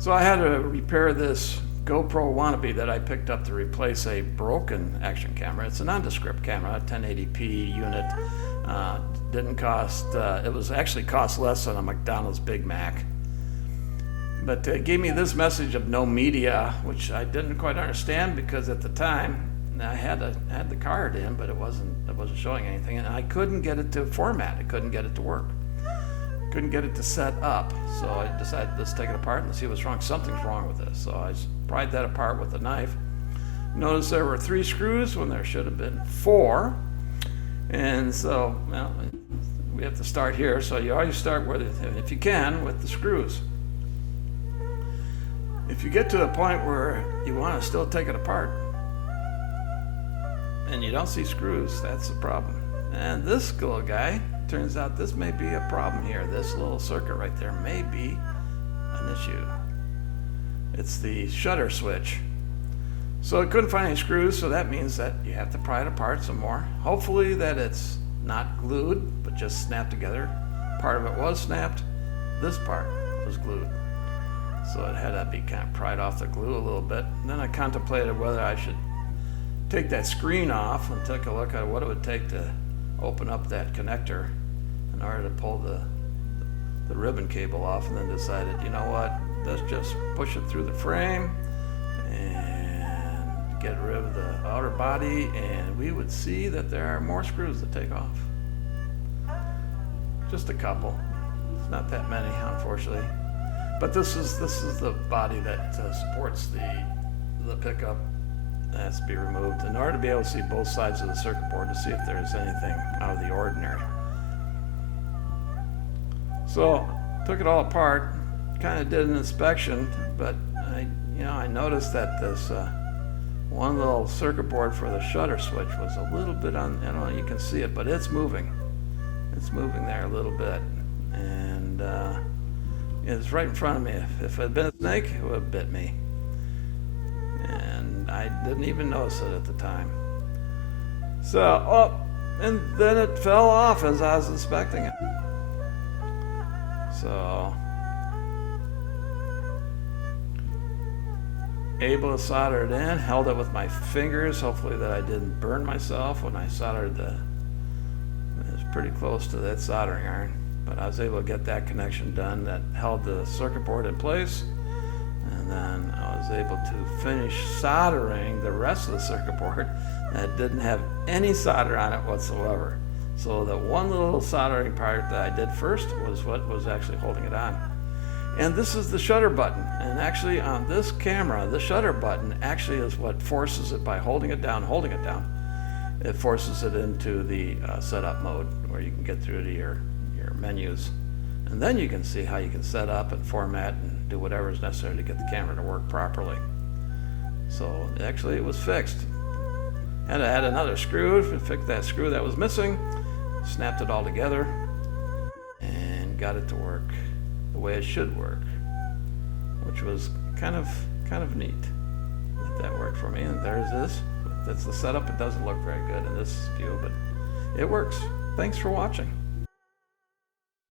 So I had to repair this GoPro Wannabe that I picked up to replace a broken action camera. It's a nondescript camera, a 1080p unit. Didn't cost, it was actually cost less than a McDonald's Big Mac. But it gave me this message of no media, which I didn't quite understand because at the time I had the card in, but it wasn't showing anything, and I couldn't get it to format. I couldn't get it to work. Couldn't get it to set up. So I decided, let's take it apart and see what's wrong. Something's wrong with this. So I pried that apart with a knife. Notice there were 3 screws when there should have been 4. And so, well, we have to start here. So you always start with, if you can, with the screws. If you get to a point where you want to still take it apart and you don't see screws, that's the problem. And this little guy, turns out this may be a problem here. This little circuit right there may be an issue. It's the shutter switch. So I couldn't find any screws, so that means that you have to pry it apart some more. Hopefully that it's not glued, but just snapped together. Part of it was snapped. This part was glued. So it had to be kind of pried off the glue a little bit. And then I contemplated whether I should take that screen off and take a look at what it would take to open up that connector in order to pull the ribbon cable off, and then decided, you know what, let's just push it through the frame and get rid of the outer body, and we would see that there are more screws to take off. Just a couple. It's not that many, unfortunately. But this is the body that supports the pickup. That has to be removed in order to be able to see both sides of the circuit board to see if there's anything out of the ordinary. So took it all apart, kind of did an inspection, but I noticed that this one little circuit board for the shutter switch was a little bit on, I don't know, you can see it, but it's moving. It's moving there a little bit, and it's right in front of me. If it had been a snake, it would have bit me. And I didn't even notice it at the time. So, and then it fell off as I was inspecting it. So, able to solder it in, held it with my fingers, hopefully that I didn't burn myself when I soldered it was pretty close to that soldering iron, but I was able to get that connection done that held the circuit board in place, and then I was able to finish soldering the rest of the circuit board that didn't have any solder on it whatsoever. So the one little soldering part that I did first was what was actually holding it on. And this is the shutter button. And actually on this camera, the shutter button actually is what forces it by holding it down. It forces it into the setup mode where you can get through to your menus. And then you can see how you can set up and format and do whatever is necessary to get the camera to work properly. So actually it was fixed. Had to add another screw to fix that screw that was missing. Snapped it all together and got it to work the way it should work, which was kind of neat that worked for me. And there's this. That's the setup. It doesn't look very good in this view, but it works. Thanks for watching.